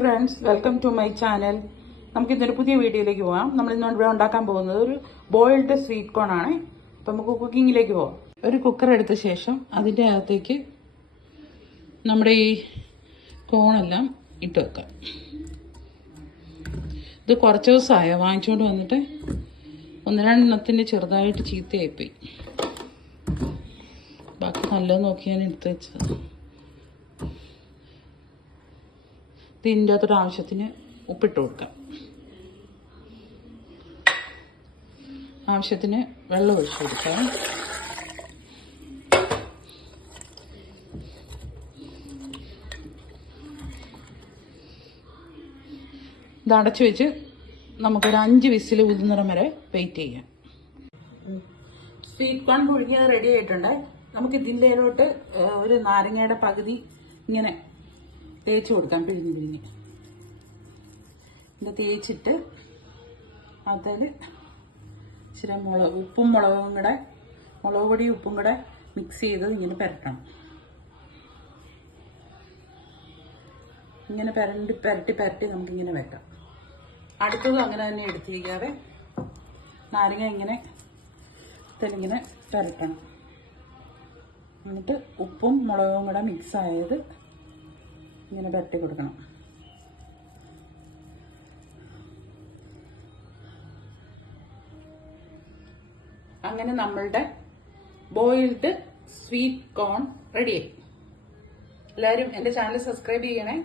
Friends, welcome to my channel. നമുക്ക് ഇന്നൊരു പുതിയ വീഡിയോയിലേക്ക് പോകാം. നമ്മൾ ഇന്ന് ഇവിടെ ഉണ്ടാക്കാൻ പോകുന്നത് ഒരു ബോയിൽഡ് സ്വീറ്റ് കോൺ ആണ്. അപ്പം നമുക്ക് കുക്കിങ്ങിലേക്ക് പോകാം. ഒരു കുക്കർ എടുത്ത ശേഷം അതിൻ്റെ അകത്തേക്ക് നമ്മുടെ ഈ കോണെല്ലാം ഇട്ട് വെക്കാം. ഇത് കുറച്ച് ദിവസമായ വാങ്ങിച്ചുകൊണ്ട് വന്നിട്ട് ഒന്ന് രണ്ടെണ്ണത്തിൻ്റെ ചെറുതായിട്ട് ചീത്തയായിപ്പോയി. ബാക്കി നല്ലത് നോക്കി ഞാൻ എടുത്ത് വെച്ചത്. ഇതിൻ്റെ അകത്തൊരു ആവശ്യത്തിന് ഉപ്പിട്ട് കൊടുക്കാം. ആവശ്യത്തിന് വെള്ളം ഒഴിച്ച് കൊടുക്കാം. ഇത് അടച്ചു വെച്ച് നമുക്കൊരു 5 വിസിൽ ഊതുന്നിടം വരെ വെയിറ്റ് ചെയ്യാം. സ്വീറ്റ് കോൺ പുഴുങ്ങിയത് റെഡി ആയിട്ടുണ്ട്. നമുക്ക് ഇതിൻ്റെയിലോട്ട് ഒരു നാരങ്ങയുടെ പകുതി ഇങ്ങനെ തേച്ച് കൊടുക്കാം. പിഴിഞ്ഞ് ഇത് തേച്ചിട്ട് അതിൽ ഇച്ചിരി ഉപ്പും മുളകും കൂടെ, മുളക് പൊടിയും ഉപ്പും കൂടെ മിക്സ് ചെയ്ത് ഇങ്ങനെ പുരട്ടണം. ഇങ്ങനെ പുരട്ടി നമുക്കിങ്ങനെ വെക്കാം. അടുത്തത് അങ്ങനെ തന്നെ എടുത്തിരിക്കാതെ നാരങ്ങ ഇങ്ങനെ ഇതിലിങ്ങനെ പുരട്ടണം. എന്നിട്ട് ഉപ്പും മുളകും കൂടെ മിക്സ് ആയത് ഇങ്ങനെ പുരട്ടി കൊടുക്കണം. അങ്ങനെ നമ്മളുടെ ബോയിൽഡ് സ്വീറ്റ് കോൺ റെഡിയായി. എല്ലാവരും എൻ്റെ ചാനൽ സബ്സ്ക്രൈബ് ചെയ്യണേ.